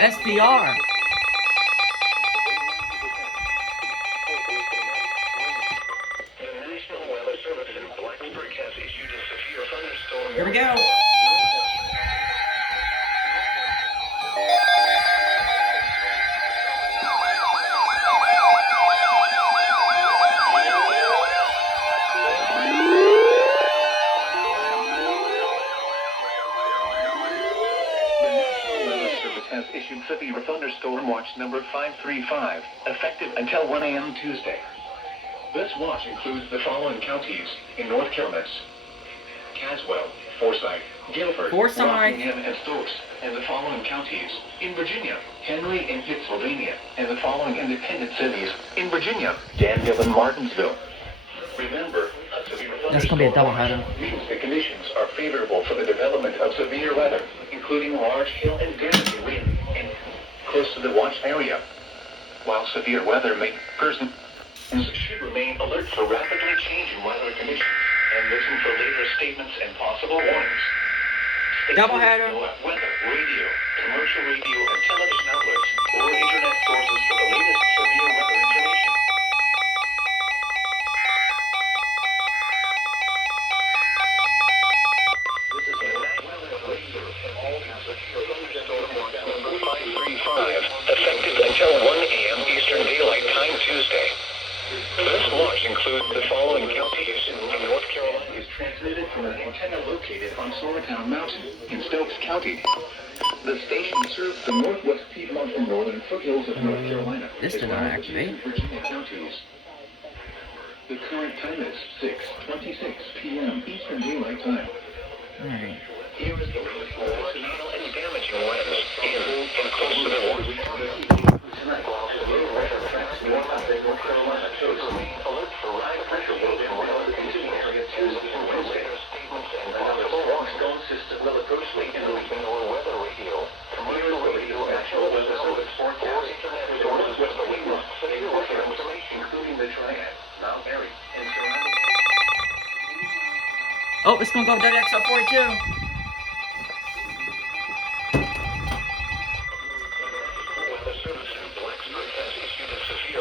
SBR. Here we go. Has issued severe thunderstorm watch number 535, effective until 1 a.m. Tuesday. This watch includes the following counties in North Carolina: Caswell, Forsyth, Guilford, Rockingham, and Stokes, and the following counties in Virginia: Henry and Pittsylvania, and the following independent cities in Virginia: Danville and Martinsville. Remember, a severe thunderstorm watch means the conditions are favorable for the development of severe weather, including large hail and damaging wind, and close to the watch area. While severe weather may persons should remain alert for rapidly changing weather conditions and listen for later statements and possible warnings. Doubleheader. Weather, radio, commercial radio, and television outlets, or internet sources for the latest severe weather information. This is the National Weather Radio and all severe thunderstorm watch number 535, effective until 1 a.m. Eastern Daylight Time Tuesday. This watch includes the following counties in North Carolina. Is transmitted from an antenna located on Sorrowtown Mountain in Stokes County. The station serves the northwest Piedmont and northern foothills of North Carolina. This did not activate. Virginia counties. The current time is 6:26 p.m. Eastern Daylight Time. Alright. Here is the latest tornado and damaging winds in and close to the water. Tonight, while severe weather affects North Carolina coast, alert for high pressure building around the continuing area Tuesday and Wednesday. Statements and possible warning storm system will approach late in the weekend or weather radio, commercial radio, National Weather Service forecast, internet sources with the latest severe weather information, including the Triad, Mount Airy, and surrounding. Oh, it's gonna go WXL42.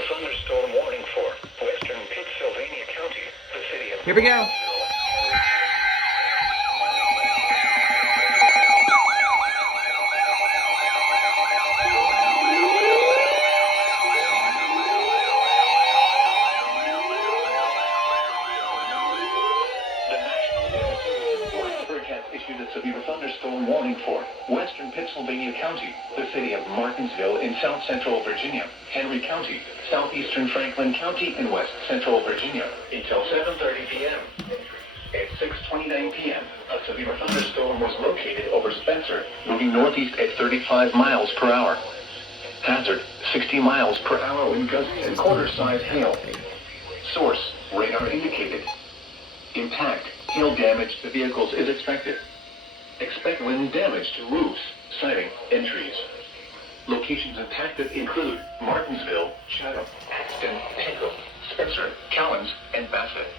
Thunderstorm warning for Western Pittsylvania County, the city of... Here we go. Issued a severe thunderstorm warning for Western Pittsylvania County, the city of Martinsville in South Central Virginia, Henry County, Southeastern Franklin County, and West Central Virginia until 7:30 p.m. At 6:29 p.m., a severe thunderstorm was located over Spencer, moving northeast at 35 miles per hour. Hazard: 60 miles per hour wind gusts and quarter-size hail. Source: radar indicated. Impact: hail damage to vehicles is expected. Expect wind damage to roofs, siding, and trees. Locations impacted include Martinsville, Chatham, Axton, Pickle, Spencer, Cowens, and Bassett.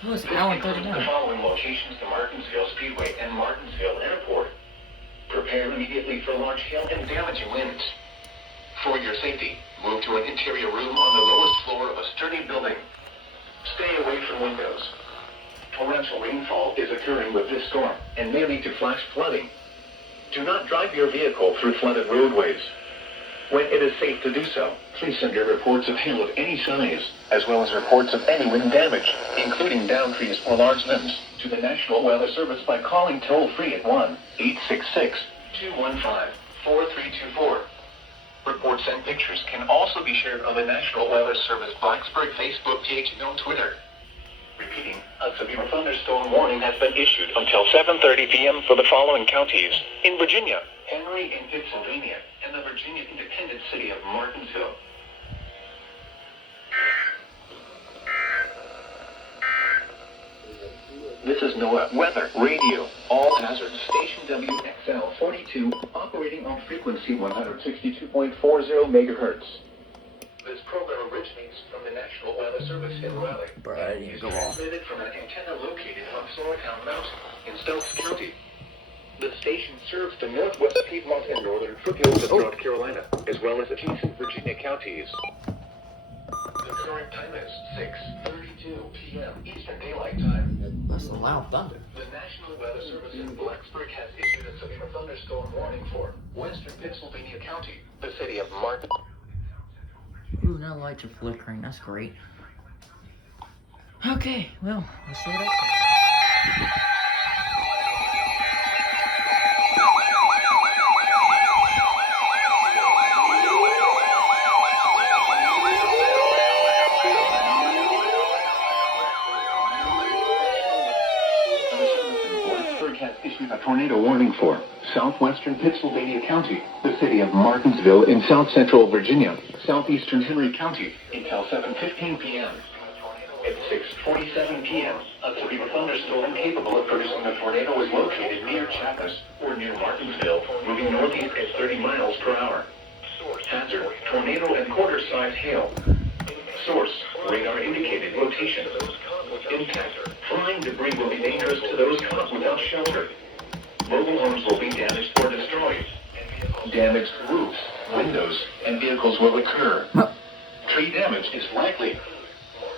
Who's This Alan includes 39? the following locations: the Martinsville Speedway and Martinsville Airport. Prepare immediately for large hail and damaging winds. For your safety, move to an interior room on the lowest floor of a sturdy building. Stay away from windows. Torrential rainfall is occurring with this storm and may lead to flash flooding. Do not drive your vehicle through flooded roadways. When it is safe to do so, please send your reports of hail of any size, as well as reports of any wind damage, including downed trees or large limbs, to the National Weather Service by calling toll-free at 1-866-215-4324. Reports and pictures can also be shared on the National Weather Service Blacksburg Facebook page and on Twitter. Repeating, a severe thunderstorm warning has been issued until 7:30 p.m. for the following counties in Virginia: Henry and Pittsylvania, and the Virginia independent city of Martinsville. This is NOAA Weather Radio, all hazards, station WXL 42, operating on frequency 162.40 megahertz. This program originates from the National Weather Service in Raleigh. It is transmitted from an antenna located on Sorrowtown Mountain in Stokes County. The station serves the northwest Piedmont and northern foothills of North Carolina, as well as adjacent Virginia counties. The current time is 6:32 p.m. Eastern Daylight Time. That's a loud thunder. The National Weather Service in Blacksburg has issued a severe thunderstorm warning for western Pennsylvania County, the city of Martin. Ooh, no lights are flickering. That's great. Okay, well, let's see what else. Has issued a tornado warning for southwestern Pennsylvania County, the city of Martinsville in south central Virginia, southeastern Henry County until 7:15 p.m. At 6:47 p.m., a severe thunderstorm capable of producing a tornado was located near Chappus or near Martinsville, moving northeast at 30 miles per hour. Hazard: tornado and quarter-size hail. Source: radar indicated location. Impact: flying debris will be dangerous to those caught without shelter. Mobile homes will be damaged or destroyed. Damaged roofs, windows, and vehicles will occur. Tree damage is likely.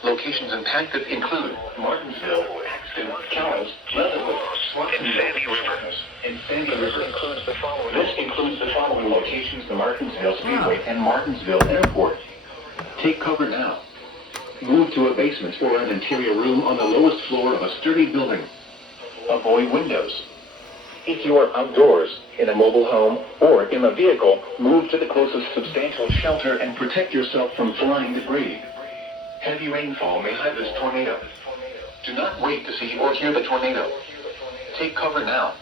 Locations impacted include Martinsville, Axton, Cowles, Leatherwood, Swanton, and Sandy River. And Sandy River includes the following. This includes the following locations: the Martinsville Speedway and Martinsville Airport. Take cover now. Move to a basement or an interior room on the lowest floor of a sturdy building. Avoid windows. If you are outdoors, in a mobile home, or in a vehicle, move to the closest substantial shelter and protect yourself from flying debris. Heavy rainfall may hide this tornado. Do not wait to see or hear the tornado. Take cover now.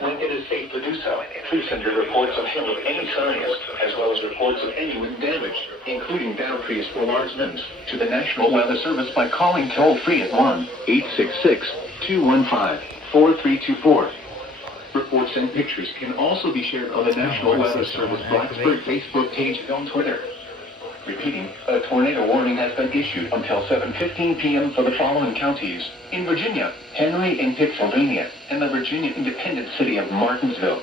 When it is safe to do so, please send your reports of hail of any size, as well as reports of any wind damage, including downed trees or large limbs, to the National Weather Service by calling toll-free at 1-866-215-4324. Reports and pictures can also be shared on the National Weather Service Blacksburg Facebook page and on Twitter. Repeating, a tornado warning has been issued until 7:15 p.m. for the following counties: in Virginia, Henry and Pennsylvania, and the Virginia independent city of Martinsville.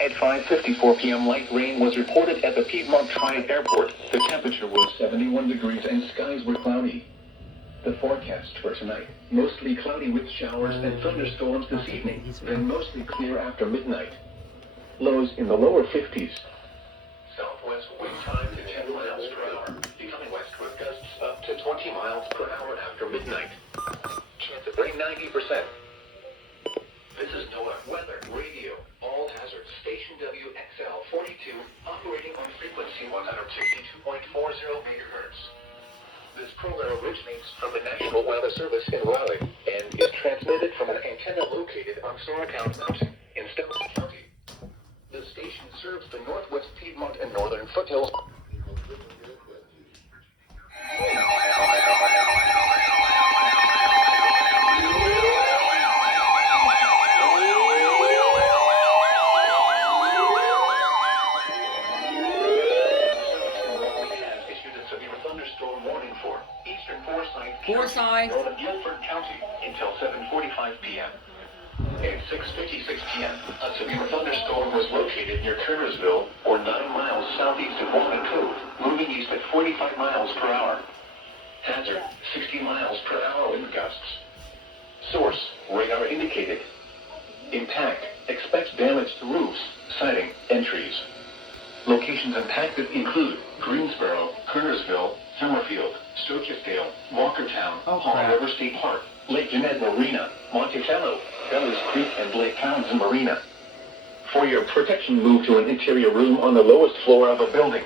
At 5:54 p.m., light rain was reported at the Piedmont Triad Airport. The temperature was 71 degrees and skies were cloudy. The forecast for tonight: mostly cloudy with showers and thunderstorms this evening, then mostly clear after midnight. Lows in the lower 50s. Southwest wind 5 to 10 miles per hour, becoming west with gusts up to 20 miles per hour after midnight. Chance of rain 90%. This is NOAA Weather Radio. All hazards. Station WXL 42, operating on frequency 162.40 megahertz. This program originates from the National Weather Service in Raleigh and is transmitted from an antenna located on Sorrowtown Mountain in Stelton County. The station serves the northwest Piedmont and northern foothills. Forsyth. Northern Guilford County until 7:45 p.m. At 6:56 p.m., a severe thunderstorm was located near Kernersville, or 9 miles southeast of Walnut Cove, moving east at 45 miles per hour. Hazard: 60 miles per hour wind gusts. Source: radar indicated. Impact: expect damage to roofs, siding, and trees. Locations impacted include Greensboro, Kernersville, Summerfield, Stokesdale, Walkertown, Hall River State Park, Lake Jeanette Marina, Monticello, Bellows Creek, and Lake Townsend Marina. For your protection, move to an interior room on the lowest floor of a building.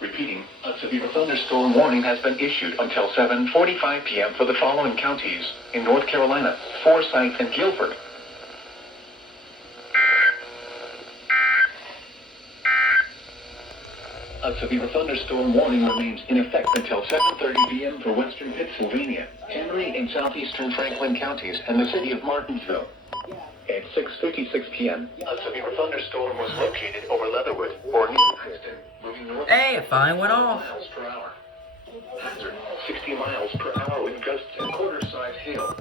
Repeating, a severe thunderstorm warning has been issued until 7:45 p.m. for the following counties in North Carolina: Forsyth and Guilford. A severe thunderstorm warning remains in effect until 7:30 p.m. for western Pennsylvania, Henry and southeastern Franklin counties, and the city of Martinsville. At 6:56 p.m., a severe thunderstorm was located over Leatherwood, or near Axton, moving north. Hey, a fine went off. Miles per hour. Hazard: 60 miles per hour with gusts and quarter-size hail.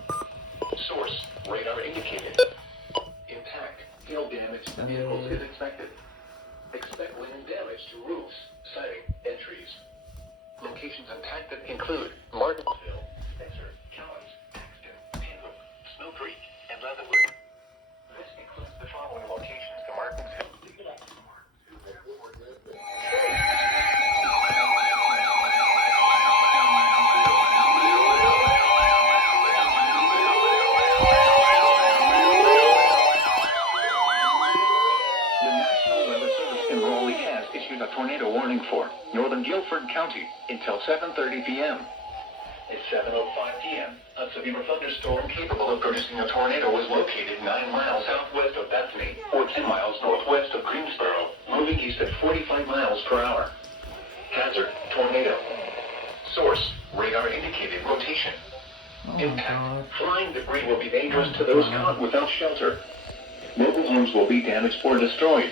Source, radar indicated. Impact, hail damage to vehicles is expected. Expect wind damage to roofs, siding, and trees. Locations impacted include Martinsville, Spencer, Cowens, Paxton, Pinhook, Snow Creek, and Leatherwood. This includes the following locations to Martinsville. A tornado warning for northern Guilford County until 7:30 p.m. At 7:05 p.m., a severe thunderstorm capable of producing a tornado was located 9 miles southwest of Bethany, or 10 miles northwest of Greensboro, moving east at 45 miles per hour. Hazard, tornado. Source, radar indicated rotation. Impact, flying debris will be dangerous to those caught without shelter. Mobile homes will be damaged or destroyed.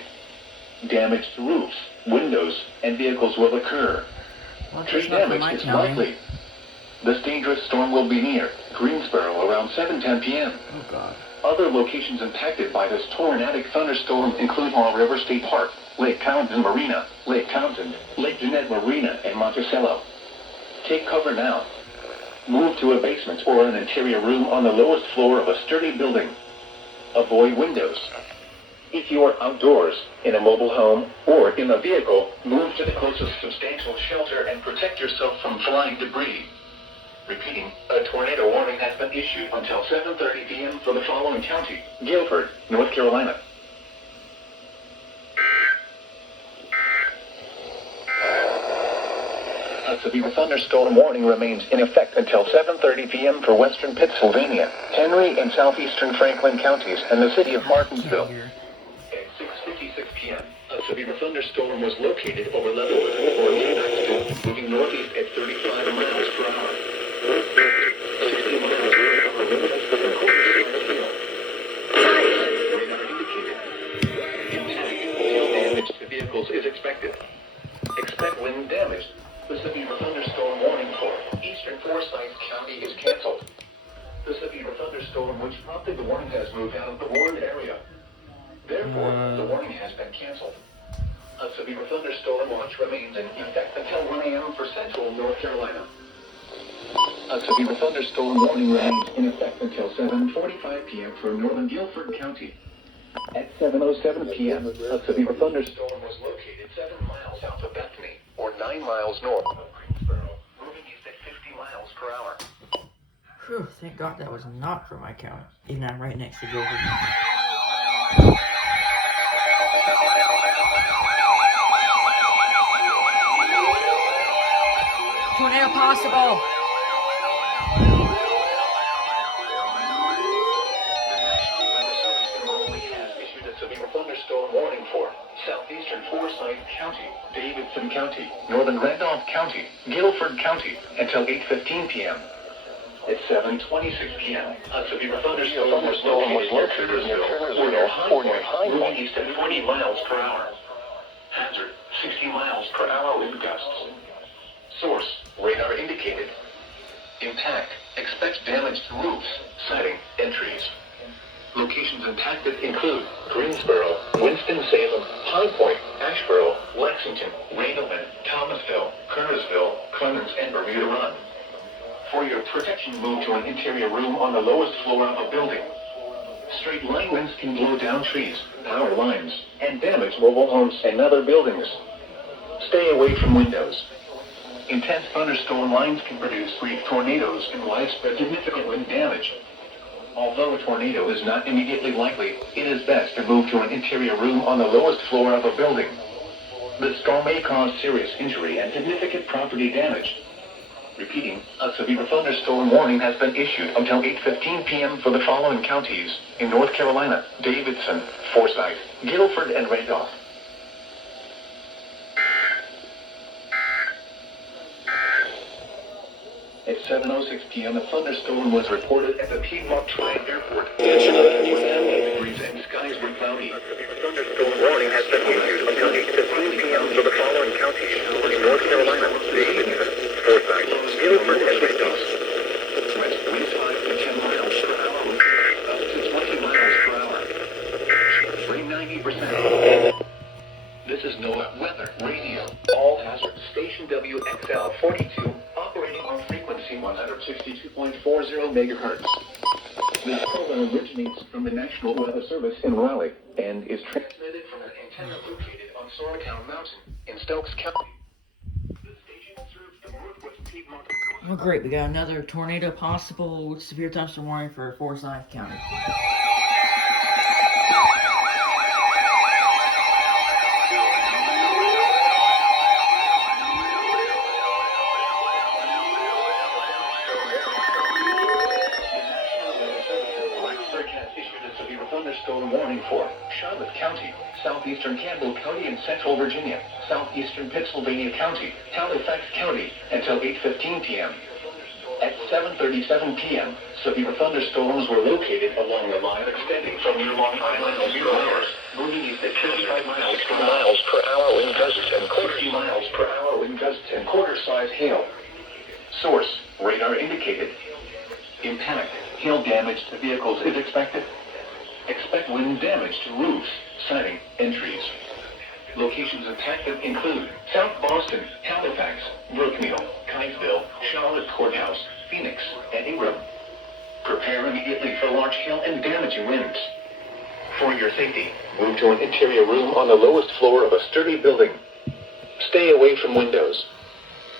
Damage to roofs, windows, and vehicles will occur. Tree damage is likely. This dangerous storm will be near Greensboro around 7:10 p.m. Oh, God. Other locations impacted by this tornadic thunderstorm include Fall River State Park, Lake Townsend Marina, Lake Townsend, Lake Jeanette Marina, and Monticello. Take cover now. Move to a basement or an interior room on the lowest floor of a sturdy building. Avoid windows. If you are outdoors, in a mobile home, or in a vehicle, move to the closest substantial shelter and protect yourself from flying debris. Repeating, a tornado warning has been issued until 7:30 p.m. for the following county: Guilford, North Carolina. A severe thunderstorm warning remains in effect until 7:30 p.m. for western Pennsylvania, Henry and southeastern Franklin counties, and the city of Martinsville. At 6:56 p.m., a severe thunderstorm was located over Leatherwood or Paxton, moving northeast at 35 miles per hour. 60 miles per hour winds and quarter-size hail. Radar indicated. Impact, hail damage to vehicles is expected. Expect wind damage. The severe thunderstorm warning for eastern Forsyth County is canceled. The severe thunderstorm which prompted the warning has moved out of the warned area. Therefore, the warning has been canceled. A severe thunderstorm watch remains in effect until 1 a.m. for central North Carolina. A severe thunderstorm warning remains in effect until 7:45 p.m. for northern Guilford County. At 7:07 p.m., a severe thunderstorm was located 7 miles south of Bethany, or 9 miles north of Greensboro, moving east at 50 miles per hour. Whew, thank God that was not from my county, even though I'm right next to Guilford. Tornado possible! Thunderstorm warning for southeastern Forsyth County, Davidson County, northern Randolph County, Guilford County, until 8:15 p.m. At 7:26 p.m., a severe thunderstorm was located near Turnersville, or near High Point, moving east at 40 miles per hour. Hazard, 60 miles per hour wind gusts. Source, radar indicated. Impact, expect damage to roofs, siding, and trees. Locations impacted include Greensboro, Winston-Salem, High Point, Asheboro, Lexington, Randleman, Thomasville, Kernersville, Clemens, and Bermuda Run. For your protection, move to an interior room on the lowest floor of a building. Straight line winds can blow down trees, power lines, and damage mobile homes and other buildings. Stay away from windows. Intense thunderstorm lines can produce brief tornadoes and widespread significant wind damage. Although a tornado is not immediately likely, it is best to move to an interior room on the lowest floor of a building. The storm may cause serious injury and significant property damage. Repeating, a severe thunderstorm warning has been issued until 8:15 p.m. for the following counties in North Carolina: Davidson, Forsyth, Guilford, and Randolph. At 7:06 p.m., a thunderstorm was reported at the Piedmont Triad Airport. Attention all family. Breeze and skies were cloudy. A severe thunderstorm warning has been issued until 8:15 p.m. for the following counties in North Carolina: Davidson, Forsyth, Guilford, This is NOAA Weather Radio. All hazards. Station WXL 42, operating on frequency 162.40 megahertz. This program originates from the National Weather Service in Raleigh and is transmitted from an antenna located on Sorrowtown Mountain in Stokes County. The station serves the Northwest Piedmont. Oh, great. We got another tornado possible with severe thunderstorm warning for Forsyth County. Thunderstorm warning for Charlotte County, southeastern Campbell County and central Virginia, southeastern Pennsylvania County, Halifax County until 8:15 p.m. At 7:37 p.m., severe thunderstorms were located along the line extending from near Long Island to New Orleans, moving east at 55 miles per hour wind gusts and 40 miles per hour wind gusts and quarter-size hail. Source: radar indicated. Impact: hail damage to vehicles is expected. Expect wind damage to roofs, siding, and trees. Locations impacted include South Boston, Halifax, Brookneal, Kitesville, Charlotte Courthouse, Phoenix, and Ingram. Prepare immediately for large hail and damaging winds. For your safety, move to an interior room on the lowest floor of a sturdy building. Stay away from windows.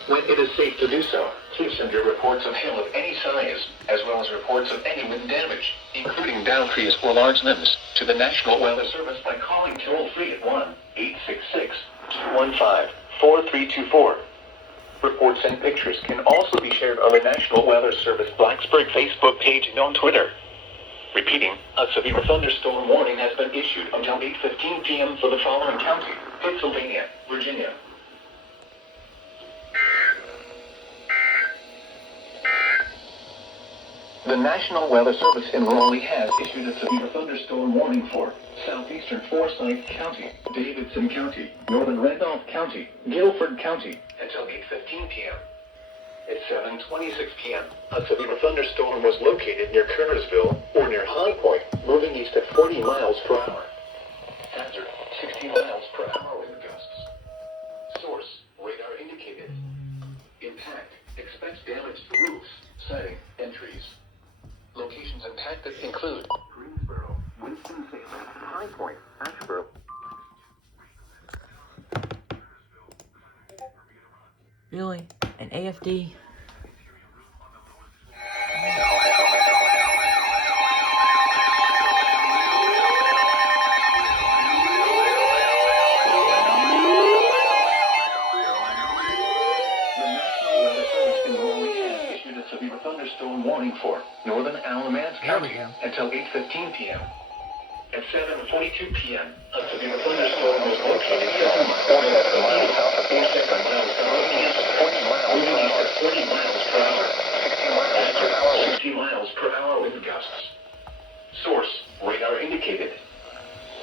When it is safe to do so, please send your reports of hail of any size, as well as reports of any wind damage, including downed trees or large limbs, to the National Weather Service by calling toll-free at 1-866-215-4324. Reports and pictures can also be shared on the National Weather Service Blacksburg Facebook page and on Twitter. Repeating, a severe thunderstorm warning has been issued until 8:15 p.m. for the following county: Pennsylvania, Virginia. The National Weather Service in Raleigh has issued a severe thunderstorm warning for southeastern Forsyth County, Davidson County, northern Randolph County, Guilford County, until 8:15 p.m. At 7:26 p.m., a severe thunderstorm was located near Kernersville or near High Point, moving east at 40 miles per hour. Hazard: 60 miles per hour wind gusts. Source: radar indicated. Impact: expect damage to roofs, siding, and trees. Locations impacted include Greensboro, Winston-Salem, High Point, Asheboro. Really? An AFD? Thunderstorm warning for northern Alamance County until 8:15 p.m. At 7:42 p.m., a severe thunderstorm was located 7 miles south of 46 moving east at 40 miles per hour, 60 miles per hour wind gusts. Source: radar indicated.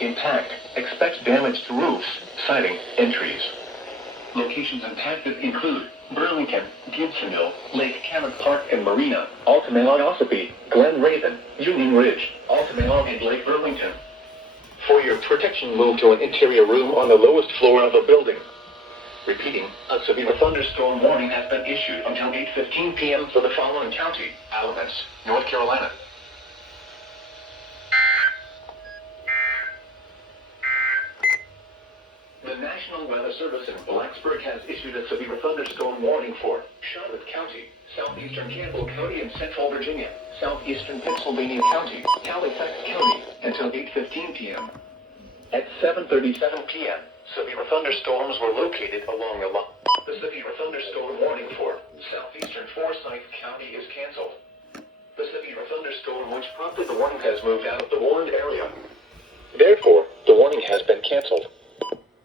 Impact: expect damage to roofs, siding, and trees. Locations impacted include Burlington, Gibsonville, Lake Camet Park and Marina, Altamont, Ossipee, Glen Raven, Union Ridge, Altamont and Lake Burlington. For your protection, move to an interior room on the lowest floor of a building. Repeating, a severe thunderstorm warning has been issued until 8:15 p.m. for the following county: Alamance, North Carolina. The National Weather Service in Blacksburg has issued a severe thunderstorm warning for Charlotte County, southeastern Campbell County and central Virginia, southeastern Pennsylvania County, Halifax County, until 8:15 p.m. At 7:37 p.m., severe thunderstorms were located along the line. The severe thunderstorm warning for southeastern Forsyth County is canceled. The severe thunderstorm which prompted the warning has moved out of the warned area. Therefore, the warning has been canceled.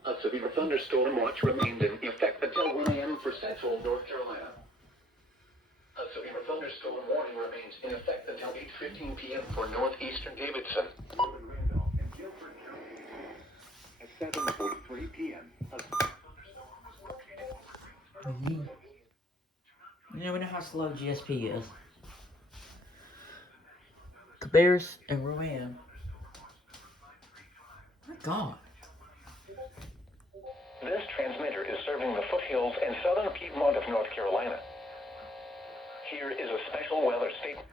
A severe thunderstorm watch remained in effect until 1 a.m. for central North Carolina. A severe thunderstorm warning remains in effect until 8:15 p.m. for northeastern Davidson, northern Randolph, and Guilford County. At 7:43 p.m., a severe thunderstorm was located over Greensboro. You know, we know how slow GSP is. Cabarrus and Rowan. My God. serving the foothills and southern Piedmont of North Carolina. Here is a special weather statement.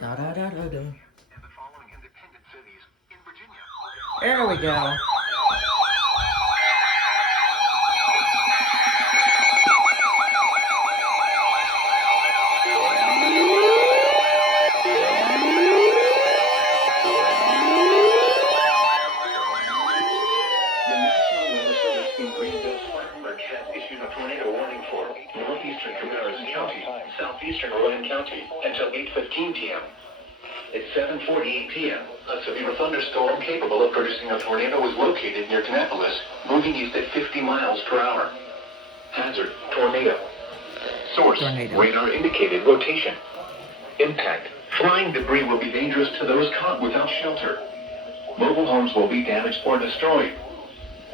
Da da da da da. And the following independent cities in Virginia. There we go. The National Weather Service in Greenville-Spartanburg has issued a tornado warning for northeastern Cabarrus County, southeastern Rowan County until 8:15 p.m. At 7:48 p.m., a severe thunderstorm capable of producing a tornado was located near Kannapolis, moving east at 50 miles per hour. Hazard: tornado. Source: Tornado. radar indicated rotation. Impact: flying debris will be dangerous to those caught without shelter. Mobile homes will be damaged or destroyed.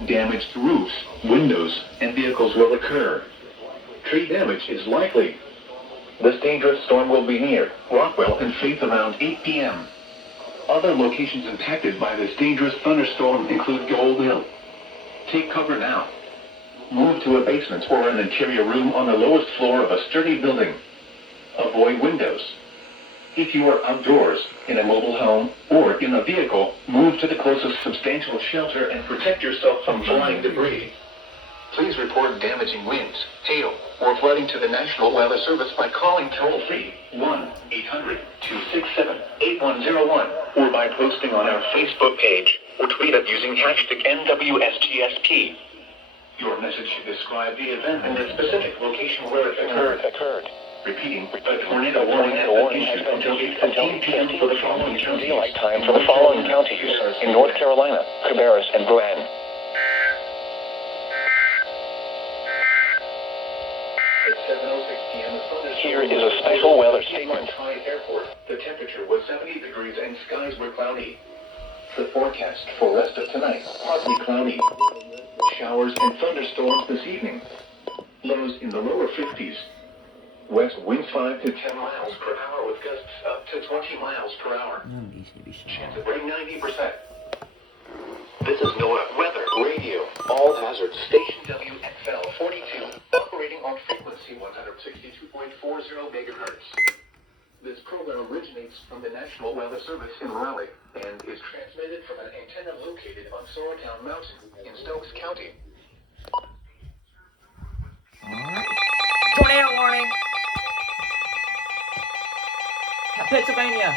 Damaged roofs, windows, and vehicles will occur. Tree damage is likely. This dangerous storm will be near Rockwell and Faith around 8 p.m. Other locations impacted by this dangerous thunderstorm include Gold Hill. Take cover now. Move to a basement or an interior room on the lowest floor of a sturdy building. Avoid windows. If you are outdoors, in a mobile home, or in a vehicle, move to the closest substantial shelter and protect yourself from flying debris. Please report damaging winds, hail, or flooding to the National Weather Service by calling toll-free 1-800-267-8101 or by posting on our Facebook page or tweet it using hashtag NWSGSP. Your message should describe the event and the specific location where it occurred. Repeating, a tornado warning has been issued until 8:15 p.m. for the following counties. Daylight time for the following counties in North Carolina, Cabarrus, and Rowan. At 7:06 p.m., here is a special weather statement. Airport. The temperature was 70 degrees and skies were cloudy. The forecast for rest of tonight: partly cloudy. Showers and thunderstorms this evening. Lows in the lower 50s. West winds 5 to 10 miles per hour with gusts up to 20 miles per hour. No, it needs to be Chance small. of rain 90%. This is NOAA Weather Radio. All hazards. Station WXL 42, operating on frequency 162.40 megahertz. This program originates from the National Weather Service in Raleigh and is transmitted from an antenna located on Sorrowtown Mountain in Stokes County. Alright. Tornado warning! Pennsylvania!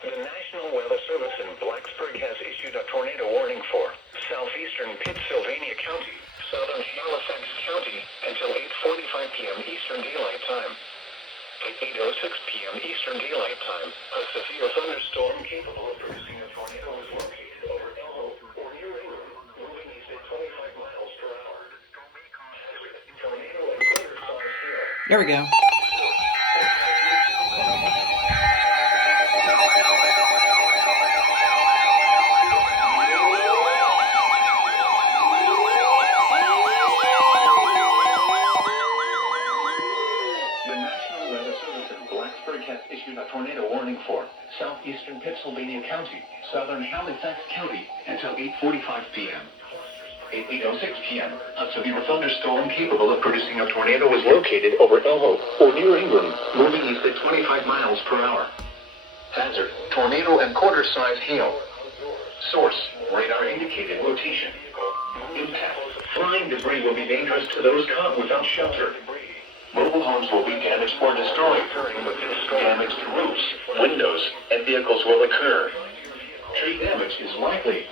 The National Weather Service in Blacksburg has issued a tornado warning for southeastern Pittsylvania County, southern Halifax County until 8:45 p.m. Eastern Daylight Time. At 8:06 p.m. Eastern Daylight Time, a severe thunderstorm capable of producing a tornado was located over Elmo or near Ingram, moving east at 25 miles per hour. Tornado and thunderstorms here. There we go. A tornado warning for southeastern Pennsylvania County, southern Halifax County until 8:45 p.m. At 8:06 p.m., a severe thunderstorm capable of producing a tornado was located over Elmo or near England, moving east at 25 miles per hour. Hazard: tornado and quarter-size hail. Source: radar indicated rotation. Impact: flying debris will be dangerous to those caught without shelter. Mobile homes will be damaged or destroyed. Damaged roofs, windows, and vehicles will occur. Tree damage is likely.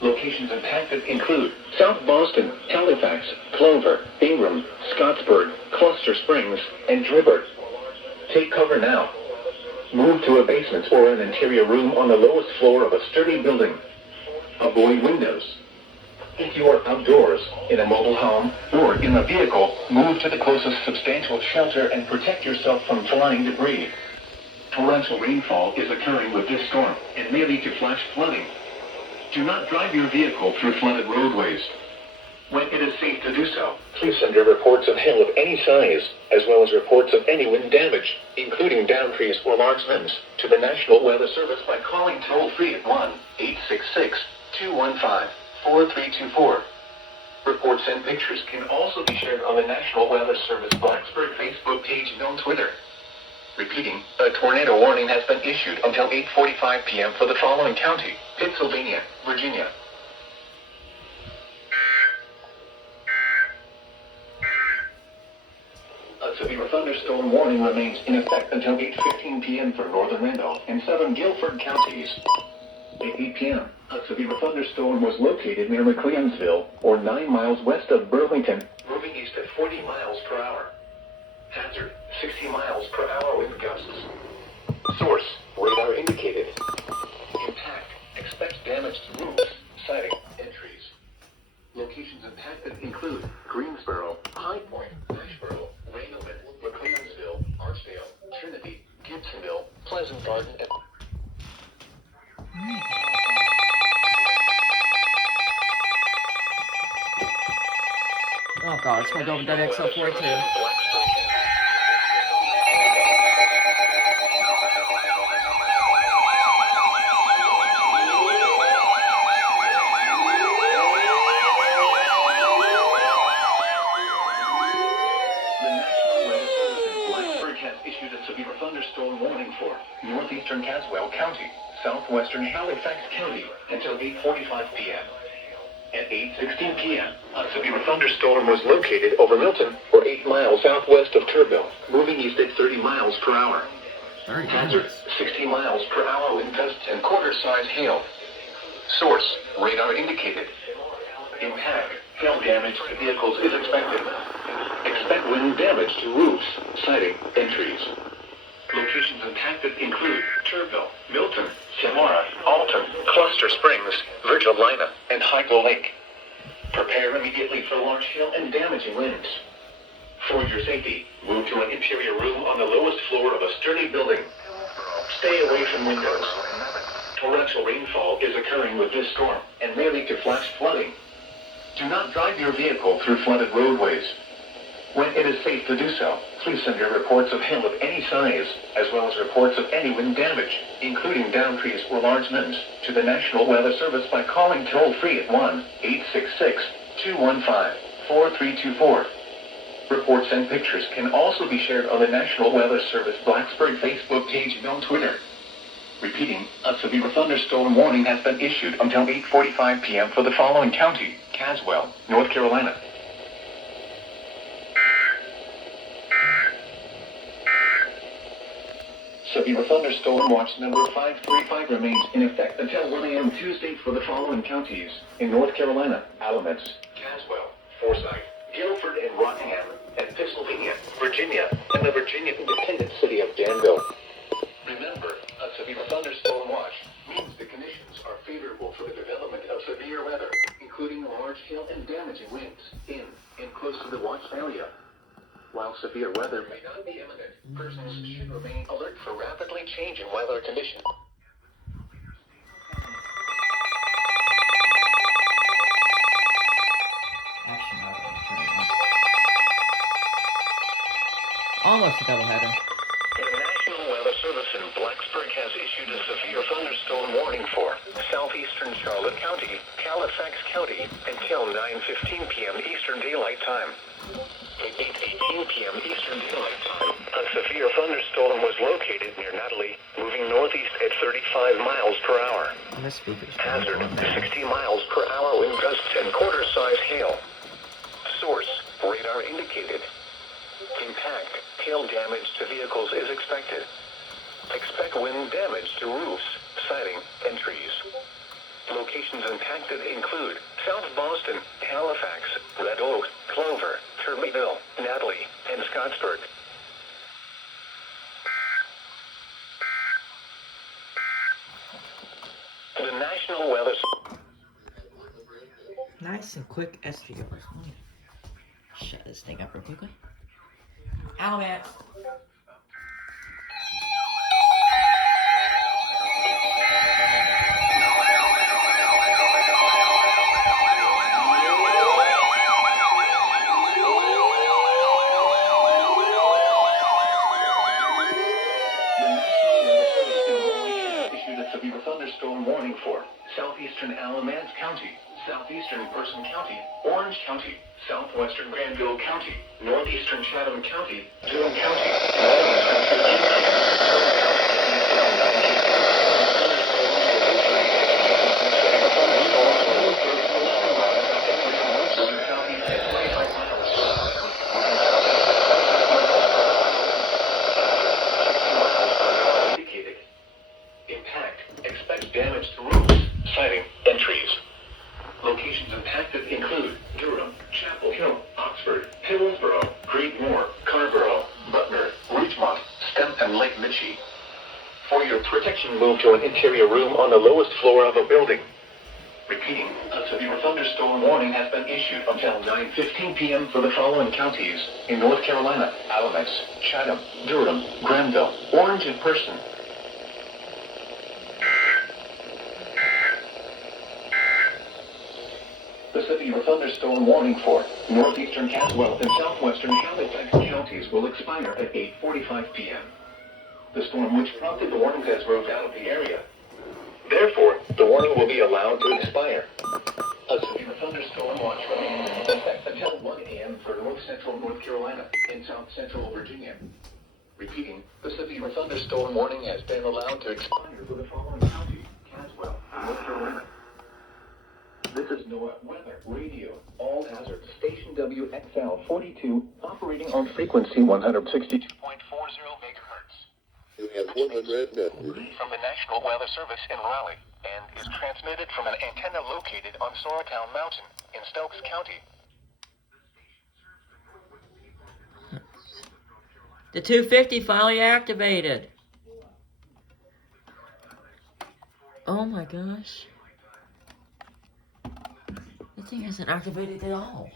Locations impacted include South Boston, Halifax, Clover, Ingram, Scottsburg, Cluster Springs, and Dribbert. Take cover now. Move to a basement or an interior room on the lowest floor of a sturdy building. Avoid windows. If you are outdoors, in a mobile home, or in a vehicle, move to the closest substantial shelter and protect yourself from flying debris. Torrential rainfall is occurring with this storm and may lead to flash flooding. Do not drive your vehicle through flooded roadways. When it is safe to do so, please send your reports of hail of any size, as well as reports of any wind damage, including downed trees or large limbs, to the National Weather Service by calling toll-free at 1-866-215-5000. 4324. Reports and pictures can also be shared on the National Weather Service Blacksburg Facebook page and on Twitter. Repeating, a tornado warning has been issued until 8:45 p.m. for the following county: Pennsylvania, Virginia. A severe thunderstorm warning remains in effect until 8:15 p.m. for northern Randolph and southern Guilford counties. At 8 p.m., a severe thunderstorm was located near McLeansville, or 9 miles west of Burlington, moving east at 40 miles per hour. Hazard, 60 miles per hour wind gusts. Source, radar indicated. Impact, expect damage to roofs, siding, and trees. Locations impacted include Greensboro, High Point, Asheboro, Rainovan, McLeansville, Archdale, Trinity, Gibsonville, Pleasant Garden, and... Oh god, it's my double dead XL42. Thunderstorm warning for northeastern Caswell County, southwestern Halifax County until 8:45 p.m. At 8:16 p.m., a severe thunderstorm was located over Milton, or 8 miles southwest of Turville, moving east at 30 miles per hour. Hazard, 60 miles per hour wind gusts and quarter-size hail. Source, radar indicated. Impact, hail damage to vehicles is expected. Expect wind damage to roofs, siding, and trees. Locations impacted include Turville, Milton, Samara, Alton, Cluster Springs, Virgilina, and Hygo Lake. Prepare immediately for large hail and damaging winds. For your safety, move to an interior room on the lowest floor of a sturdy building. Stay away from windows. Torrential rainfall is occurring with this storm and may lead to flash flooding. Do not drive your vehicle through flooded roadways. When it is safe to do so, please send your reports of hail of any size, as well as reports of any wind damage, including downed trees or large limbs, to the National Weather Service by calling toll-free at 1-866-215-4324. Reports and pictures can also be shared on the National Weather Service Blacksburg Facebook page and on Twitter. Repeating, a severe thunderstorm warning has been issued until 8:45 p.m. for the following county: Caswell, North Carolina. Severe thunderstorm watch number 535 remains in effect until 1 a.m. Tuesday for the following counties: in North Carolina, Alamance, Caswell, Forsyth, Guilford and Rockingham, and Pennsylvania, Virginia, and the Virginia independent city of Danville. Remember, a severe thunderstorm watch means the conditions are favorable for the development of severe weather, including large hail and damaging winds in and close to the watched area. While severe weather may not be imminent, persons should remain alert for rapidly changing weather conditions. Action almost a doubleheader. The National Weather Service in Blacksburg has issued a severe thunderstorm warning for southeastern Charlotte County, Halifax County, until 9:15 p.m. Eastern Daylight Time. At 8:18 p.m. Eastern Daylight Time, a severe thunderstorm was located near Natalie, moving northeast at 35 miles per hour. Hazard, 60 miles per hour wind gusts and quarter-size hail. Source, radar indicated. Impact, hail damage to vehicles is expected. Expect wind damage to roofs, siding, and trees. Locations impacted include South Boston, Halifax, Red Oak, Clover, Termeyville, Natalie, and Scottsburg. The National Weather... Nice and quick SVO. Shut this thing up real quickly. Alamance. Thunderstorm warning for southeastern Alamance County, Southeastern Person County, Orange County, Southwestern Granville County, Northeastern Chatham County, Durham County, Northeastern Impact. Expect damage to roofs, siding, and trees. Locations impacted include Durham, Chapel Hill, Oxford, Hillsborough, Creedmoor, Carrboro, Butner, Ridgemont, Stem, and Lake Michie. For your protection, move to an interior room on the lowest floor of a building. Repeating, a severe thunderstorm warning has been issued until 9:15 p.m. for the following counties in North Carolina: Alamance, Chatham, Durham, Granville, Orange, and Person. The severe thunderstorm warning for northeastern Caswell and southwestern Halifax counties will expire at 8:45 p.m. The storm which prompted the warning has moved out of the area. Therefore, the warning will be allowed to expire. A severe thunderstorm watch remains in effect until 1 a.m. for north central North Carolina and south central Virginia. Repeating, the severe thunderstorm warning has been allowed to expire for the following counties: Caswell, North Carolina. This is NOAA Weather Radio, all hazards, station WXL 42, operating on frequency 162.40 megahertz. You have 100 messages. From the National Weather Service in Raleigh, and is transmitted from an antenna located on Sorrowtown Mountain in Stokes County. The 250 finally activated. Oh my gosh. That thing hasn't activated at all.